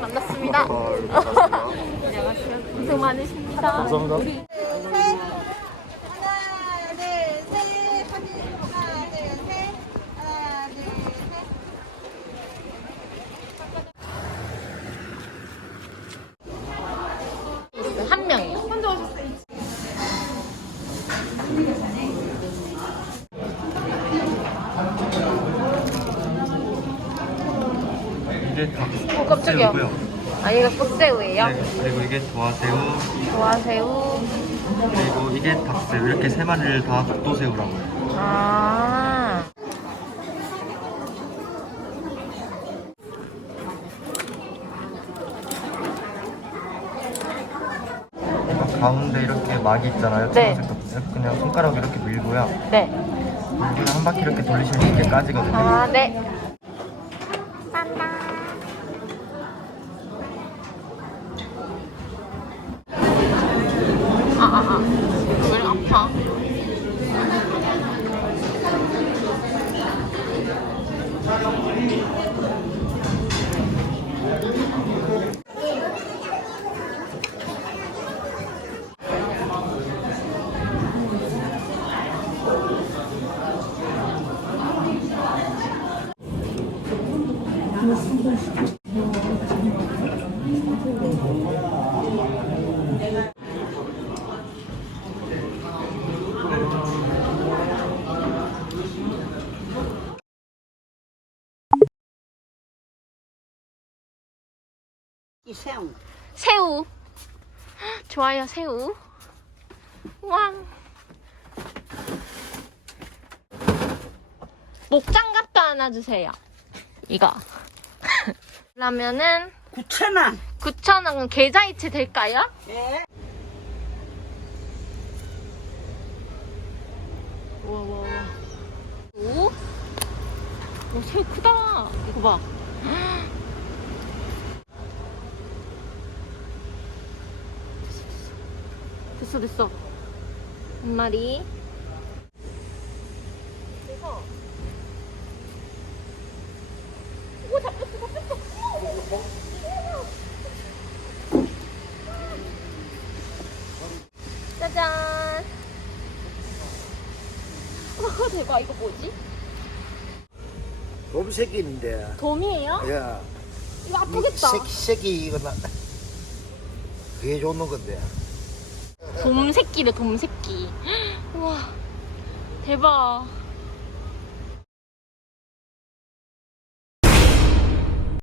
만났습니다. 안녕하세요. 고생 많으십니다. 감사합니다. 우리 하나, 둘, 셋. 사진 하나, 둘, 셋. 하나, 둘, 셋. 한 명이요. 혼자 오셨어요? 이게 다 어 깜짝이야. 새우고요. 아 얘가 꽃새우예요? 네, 그리고 이게 도화새우, 도화새우. 그리고 이게 닭새우 이렇게 세 마리를 다 독도새우라고 해요. 아. 가운데 이렇게 막이 있잖아요. 네. 초록색 거. 그냥 손가락 이렇게 밀고요. 네. 밀고 한 바퀴 이렇게 돌리시면 이게 까지거든요. 아 네. 아아 아 왜 아파? 이 새우. 새우. 좋아요, 새우. 와. 목장갑도 하나 주세요. 이거. 그러면은 9,000원. 9,000원 계좌이체 될까요? 예. 우와, 우와, 우와. 오? 오, 새우 크다. 이거 봐. 됐어, 됐어. 한 마리. 그래서 오, 잡혔어, 잡혔어. 짜잔. 와, 대박. 이거 뭐지? 곰 새끼인데. 돔이에요? 야, 이거 아프겠다. 새끼, 새끼 이거 나 그게 좋는 건데. 돔 새끼래, 돔 새끼. 우와, 대박.